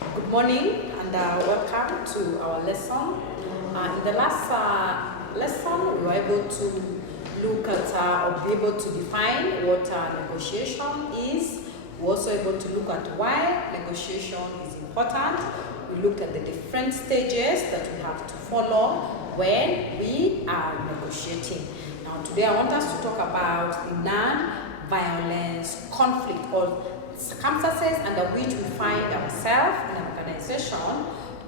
Good morning and welcome to our lesson. In the last lesson, we were able to look at or be able to define what negotiation is. We were also able to look at why negotiation is important. We looked at the different stages that we have to follow when we are negotiating. Now, today I want us to talk about the non-violence conflict or circumstances under which we find ourselves in an organization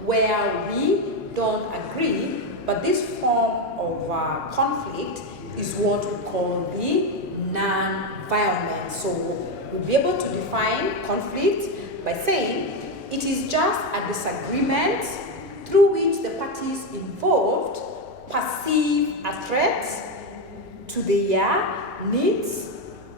where we don't agree, but this form of conflict is what we call the non-violence. So we'll be able to define conflict by saying it is just a disagreement through which the parties involved perceive a threat to their needs,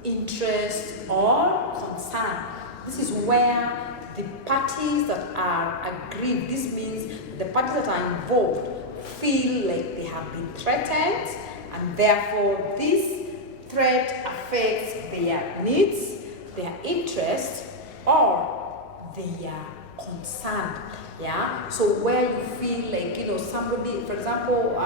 interest, or concern. This is where the parties that are aggrieved, this means the parties that are involved feel like they have been threatened, and therefore this threat affects their needs, their interest, or their concern. Yeah, so where you feel like somebody, for example,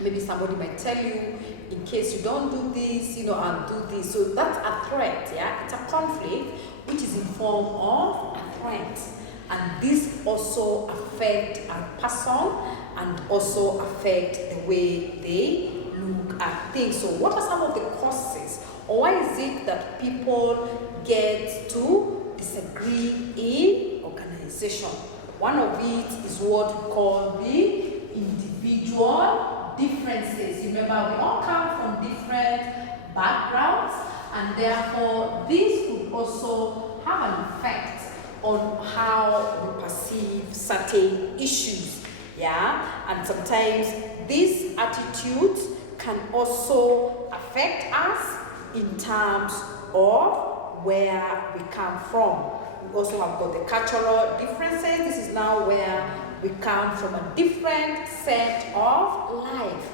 maybe somebody might tell you, in case you don't do this, I'll do this. So that's a threat, yeah? It's a conflict which is in form of a threat. And this also affects a person and also affect the way they look at things. So what are some of the causes? Or why is it that people get to disagree in organization? One of it is what we call the individual differences. Remember, we all come from different backgrounds, and therefore this could also have an effect on how we perceive certain issues. Yeah, and sometimes these attitudes can also affect us in terms of where we come from. We also have got the cultural differences. This is now where we come from a different set of life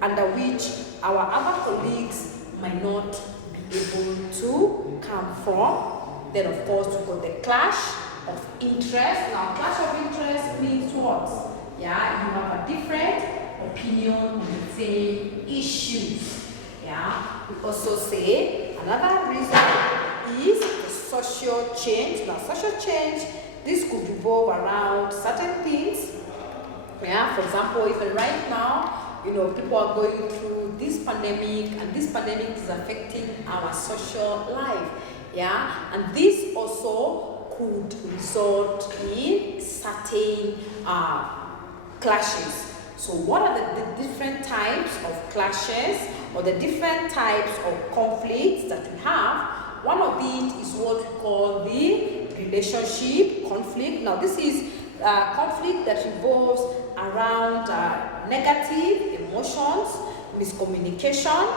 under which our other colleagues might not be able to come from. Then of course we've got the clash of interest. Now clash of interest means what? Yeah, you have a different opinion on the same issues. Yeah, we also say another reason is the social change. Now social change, this could revolve around certain things. Yeah, for example, even right now, people are going through this pandemic, and this pandemic is affecting our social life. Yeah, and this also could result in certain clashes. So what are the different types of clashes or the different types of conflicts that we have? One of it is what we call the relationship conflict. Now this is conflict that revolves around negative emotions, miscommunication,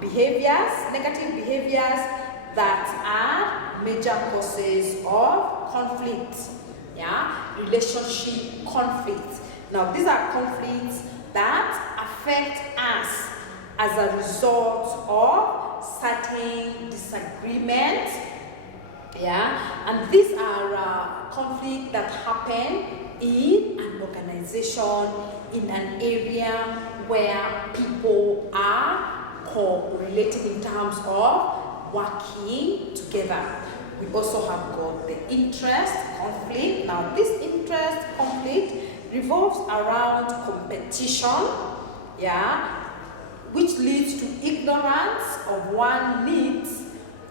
behaviors, negative behaviors that are major causes of conflict. Yeah, relationship conflict. Now these are conflicts that affect us as a result of certain disagreements. Yeah, and these are conflicts that happen in an organization, in an area where people are correlating in terms of working together. We also have got the interest conflict. Now this interest conflict revolves around competition, yeah, which leads to ignorance of one needs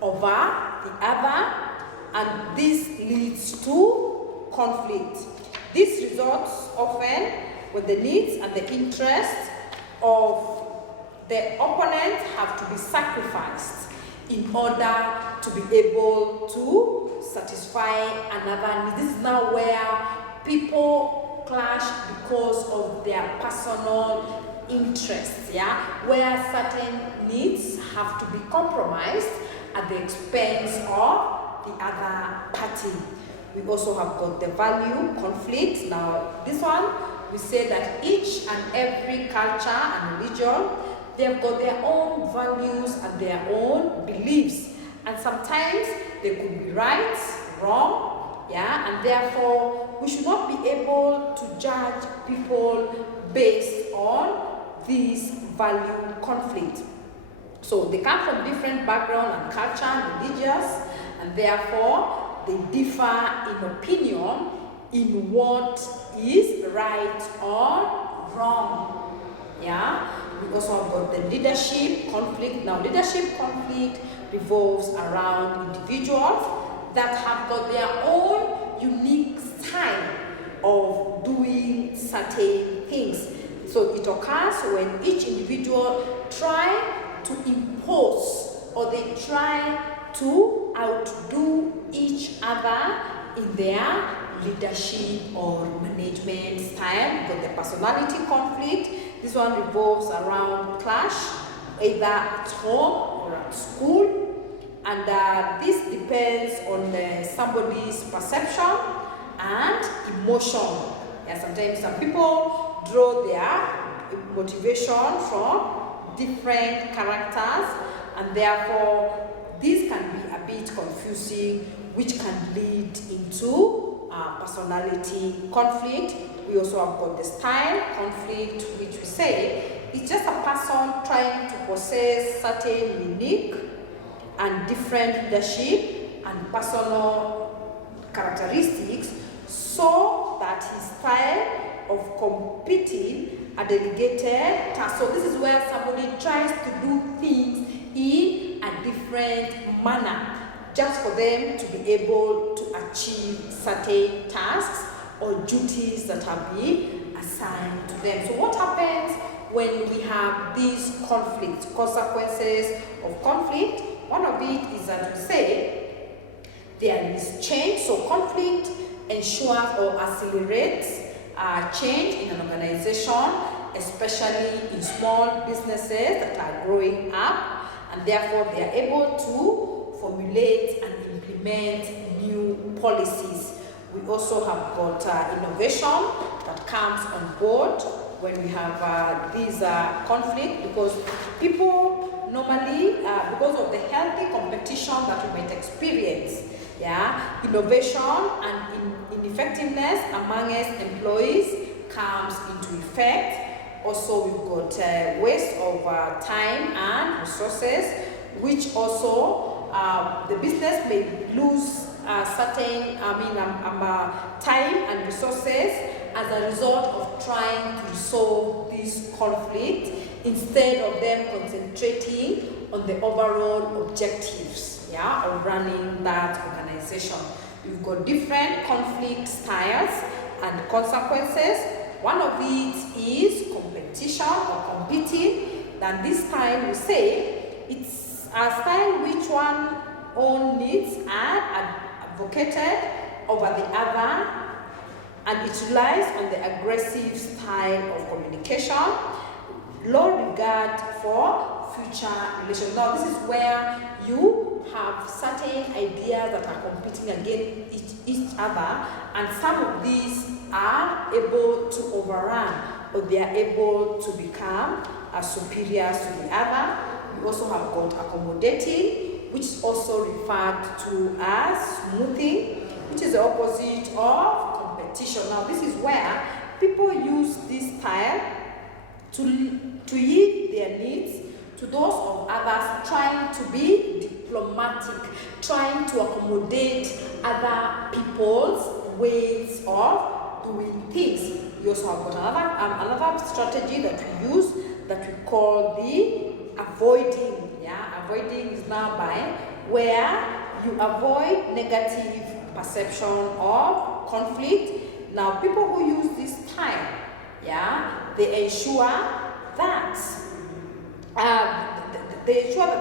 over the other, and this leads to conflict. This results often when the needs and the interests of the opponent have to be sacrificed in order to be able to satisfy another need. This is now where people clash because of their personal interests, yeah, where certain needs have to be compromised at the expense of the other party. We also have got the value conflict. Now this one, we say that each and every culture and religion, they've got their own values and their own beliefs, and sometimes they could be right, wrong, yeah, and and therefore we should not be able to judge people based on this value conflict. So they come from different background and culture, religious, and therefore they differ in opinion in what is right or wrong. Yeah. We also have got the leadership conflict. Now, leadership conflict revolves around individuals that have got their own unique style of doing certain things. So it occurs when each individual try to impose or they try to outdo each other in their leadership or management style. We've got the personality conflict. This one revolves around clash, either at home or at school. And this depends on somebody's perception and emotion. Yeah, sometimes some people draw their motivation from different characters, and therefore this can be a bit confusing, which can lead into personality conflict. We also have got the style conflict, which we say it's just a person trying to possess certain unique and different leadership and personal characteristics so that his style of competing a delegated task. So this is where somebody tries to do things in a different manner just for them to be able to achieve certain tasks or duties that have been assigned to them. So what happens when we have these conflicts, consequences of conflict? One of it is that we say there is change. So conflict ensures or accelerates change in an organization, especially in small businesses that are growing up, and therefore they are able to formulate and implement new policies. We also have got innovation that comes on board when we have these conflict, because people normally, because of the healthy competition that we might experience, yeah, innovation and ineffectiveness amongst employees comes into effect. Also, we've got waste of time and resources, which also the business may lose certain time and resources as a result of trying to resolve this conflict instead of them concentrating on the overall objectives, yeah, of running that organization. We've got different conflict styles and consequences. One of it is competition or competing. Then this time we say it's a style which one own needs are advocated over the other, and it relies on the aggressive style of communication, low regard for future relations. Now this is where you have certain ideas that are competing against each other, and some of these are able to overrun or they are able to become superior to the other. We also have got accommodating, which is also referred to as smoothing, which is the opposite of competition. Now this is where people use this style to yield their needs to those of others, trying to be diplomatic, trying to accommodate other people's ways of doing things. We also have got another strategy that we use that we call the avoiding. Yeah, avoiding is now by where you avoid negative perception of conflict. Now people who use this style, yeah, they ensure that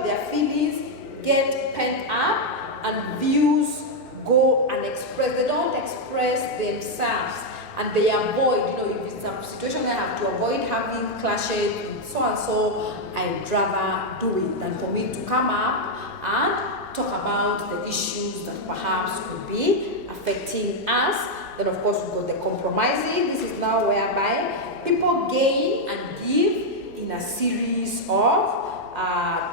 their feelings get pent up and views go unexpressed. They don't express themselves, and they avoid, if it's a situation where I have to avoid having clashes with so and so, I'd rather do it than for me to come up and talk about the issues that perhaps could be affecting us. Then of course we've got the compromising. This is now whereby people gain and give in a series of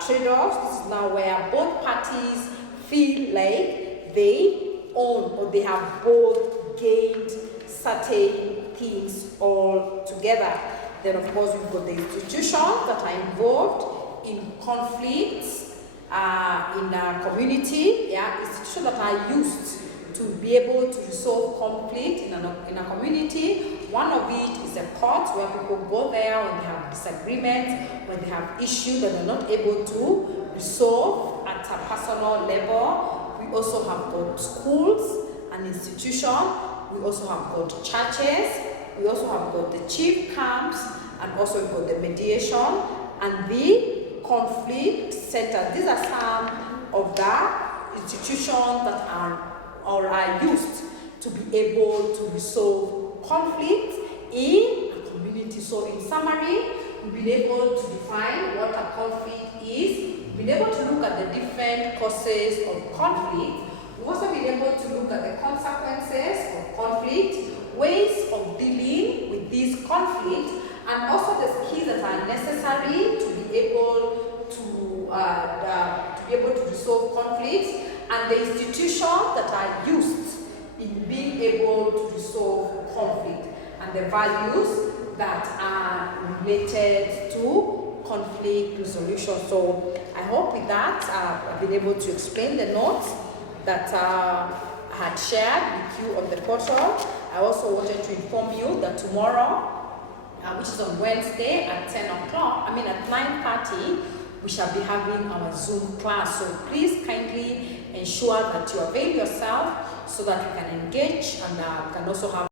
trade-offs. This is now where both parties feel like they own or they have both gained certain things all together. Then of course we've got the institutions that are involved in conflicts in our community, institutions that are used to be able to resolve conflict in a community. One of it is a court where people go there when they have disagreements, when they have issues that they're not able to resolve at a personal level. We also have got schools and institutions. We also have got churches. We also have got the chief camps, and also we've got the mediation and the conflict center. These are some of the institutions that are used to be able to resolve conflict in a community. So in summary, we've been able to define what a conflict is. We've been able to look at the different causes of conflict. We've also been able to look at the consequences of conflict, ways of dealing with these conflicts, and also the skills that are necessary to be able to resolve conflicts, and the institutions that are used in being able to resolve conflict, and the values that are related to conflict resolution. So I hope with that I've been able to explain the notes that I had shared with you on the portal. I also wanted to inform you that tomorrow, which is on Wednesday at 9:30, we shall be having our Zoom class. So please kindly ensure that you avail yourself so that we can engage and can also have